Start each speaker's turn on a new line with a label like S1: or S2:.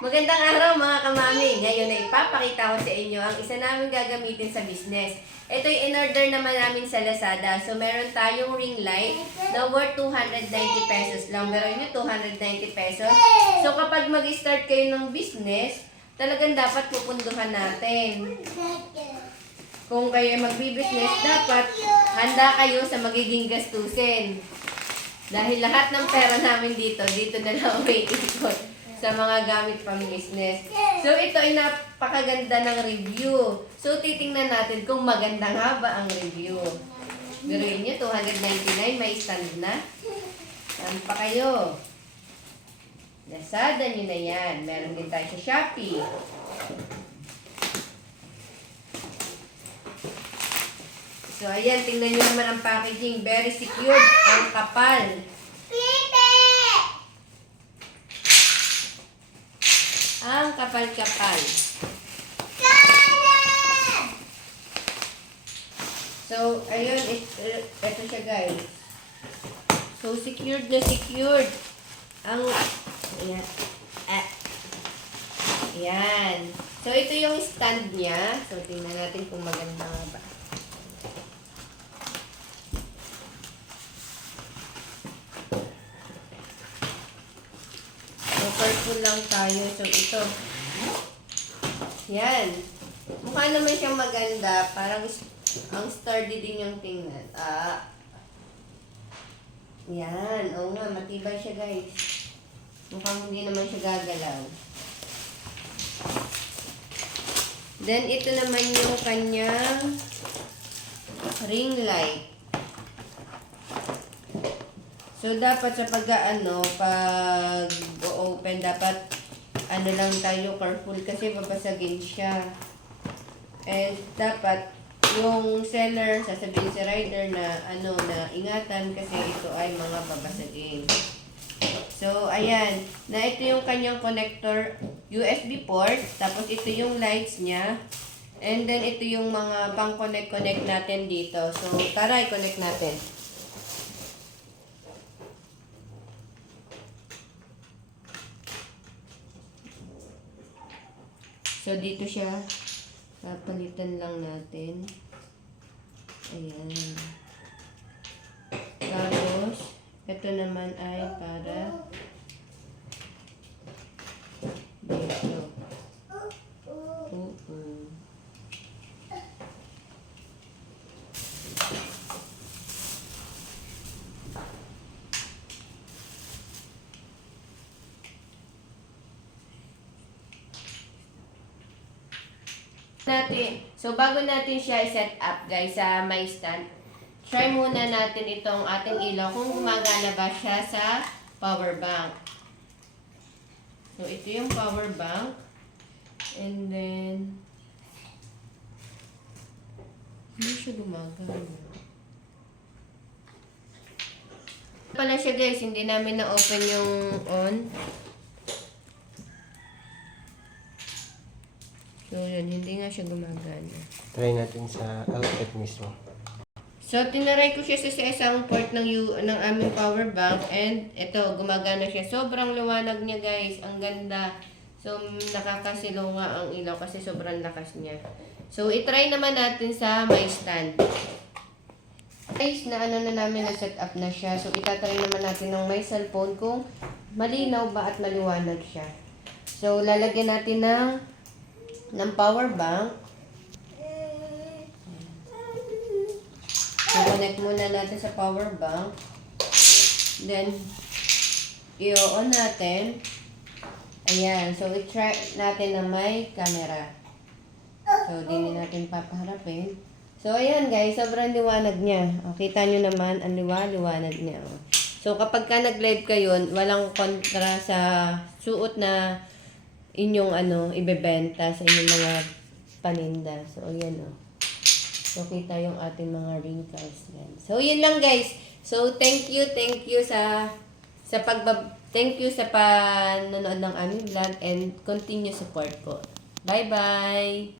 S1: Magandang araw mga kamami. Ngayon na ipapakita ko sa inyo ang isa namin gagamitin sa business. Ito yung in-order naman namin sa Lazada. So meron tayong ring light na worth 290 pesos lang. Pero yun 290 pesos. So kapag mag-start kayo ng business, talagang dapat pupunduhan natin. Kung kayo magbi-business, dapat handa kayo sa magiging gastusin. Dahil lahat ng pera namin dito, dito na lang may ikot sa mga gamit pang business. So, ito ay napakaganda ng review. So, titingnan natin kung maganda nga ba ang review. Biruin nyo, 299, may stand na. Saan pa kayo? Lazada nyo na yan. Meron din tayo sa Shopee. So, ayan, tingnan nyo naman ang packaging. Very secured. Ang kapal. Ang kapal-kapal. So, ayun, it, ito siya guys. So, secured na secured. Ang, ayan, ah, ayan. So, ito yung stand niya. So, tingnan natin kung maganda nga ba. Purple lang tayo. So, ito. Yan. Mukha naman siyang maganda. Parang ang sturdy din yung tingnan. Ah. Yan. Oo nga, matibay siya guys. Mukhang hindi naman siya gagalaw. Then, ito naman yung kanyang ring light. So, dapat sa pag-ano, pag open dapat ano lang tayo, careful kasi babasagin siya. And dapat yung seller, sasabihin sa rider na ano na ingatan kasi ito ay mga babasagin. So, ayan. Na ito yung kanyang connector, USB port. Tapos ito yung lights niya. And then ito yung mga pang-connect-connect natin dito. So, tara, i-connect natin. So, dito siya. Papalitan lang natin. Ayan. Tapos, ito naman ay para dito. Oo. Natin. So, bago natin siya i-set up, guys, sa my stand, try muna natin itong ating ilaw kung gumagana ba siya sa power bank. So, ito yung power bank. And then, hindi siya gumagana. Pala siya guys, hindi namin na-open yung on. So, yun, hindi nga siya gumagana.
S2: Try natin sa outlet mismo.
S1: So, tinaray ko siya sa sa isang port ng, U, ng aming power bank and ito, gumagana siya. Sobrang liwanag niya guys. Ang ganda. So, nakakasilaw nga ang ilaw kasi sobrang lakas niya. So, itry naman natin sa my stand. Guys, na ano na namin na set up na siya. So, itatry naman natin ng my cellphone kung malinaw ba at maliwanag siya. So, lalagyan natin ng ng power bank. So, connect muna natin sa power bank. Then, i-on natin. Ayan. So, i-try natin na may camera. So, din natin papaharapin. So, ayan guys. Sobrang liwanag niya. O, kita nyo naman ang liwa-liwanag niya. So, kapag ka nag-live kayo, walang kontra sa suot na inyong ano, ibebenta sa inyong mga paninda. So, ayan o. So, kita yung ating mga wrinkles. Yan. So, yun lang guys. So, thank you, thank you sa sa pagbab thank you sa panonood ng aming vlog and continue support po. Bye-bye!